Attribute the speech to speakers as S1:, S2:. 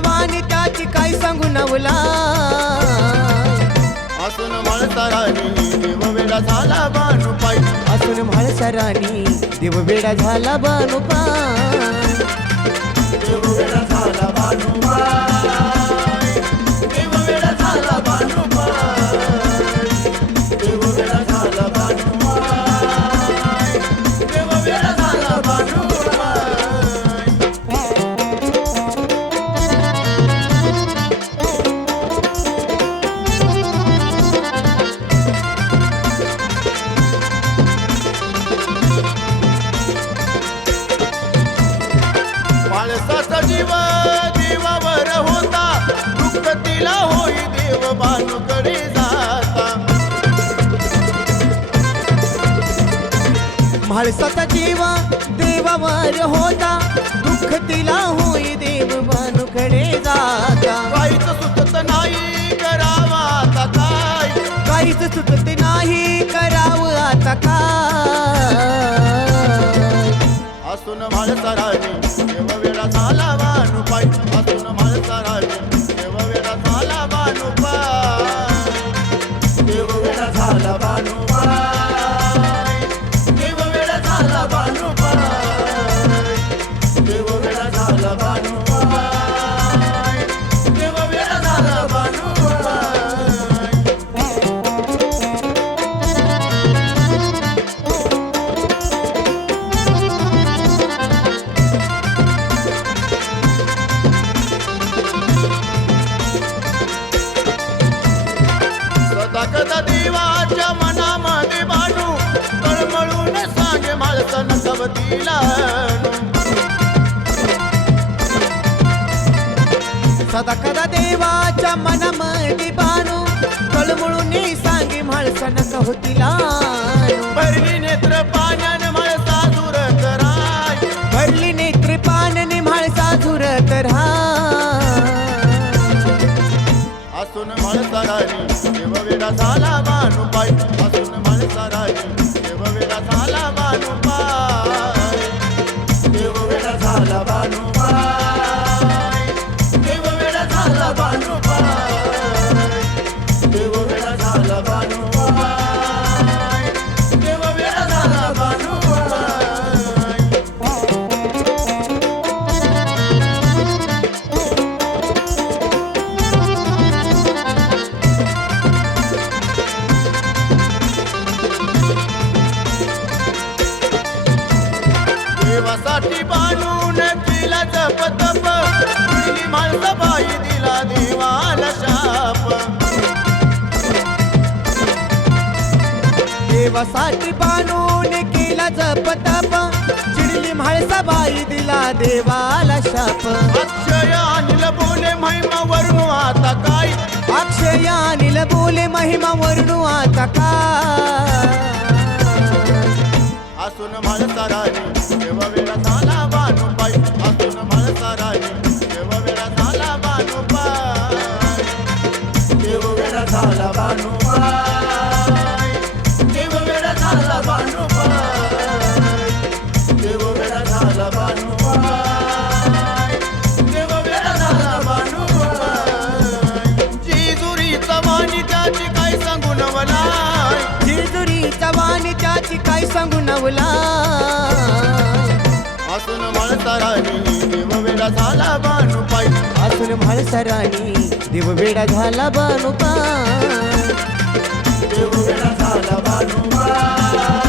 S1: देवानी त्याची काही सांगू नवला.
S2: असून म्हाळसराणी देववेडा झाला
S1: बानू पाई असून म्हाळसराणी देववेडा झाला बानुपाई. देववेडा झाला बानुपाई. बानुकडे जाता.
S2: म्हाळसाचा जीवा देवावर होता. दुःख तिला होई देव बानुकडे जाता.
S1: काहीच सुचत नाही करावा आता काय?
S2: काहीच सुटत नाही करावं आता काय?
S1: असून माणसारानी देव वेळा झाला बानुपाय सदा कदा देवाच्या मनामध्ये बाणू. तळमळून सांगे
S2: म्हाळसन होतीला
S1: भरली नेत्र पाण्यान माळसा दूर कराय
S2: भरली नेत्री पानने म्हाळसा झुरत राहा
S1: असून माळसा राणी देव वेडा झाला बानुपाय असून माळसा राणी देवासाठी बांधून केला जप तप दिली माणसा बाई दिला देवाला शाप.
S2: देवासाठी बाणून केला जप तप चिडली म्हाळसा बाई दिला देवाला शाप.
S1: अक्षय अनिल बोले महिमा वरणू आता काय?
S2: अक्षयानिल बोले महिमा वर्णू आता का
S1: असून माणसा राणी झाला बानुपाय देव वेळा झाला बानुपाय देव वेळा झाला बानुपाय देव वेळा झाला बानुपाय जेजुरीचा वाणी त्याची काय सांगू नवलाय?
S2: जेजुरीचा वाणी त्याची काय सांगू नवला
S1: असून माणसा राणी देव वेळा झाला बानुपाय
S2: असून म्हाळसराणी देववेडा झाला बानुपा.
S1: देववेडा झाला बानुपा.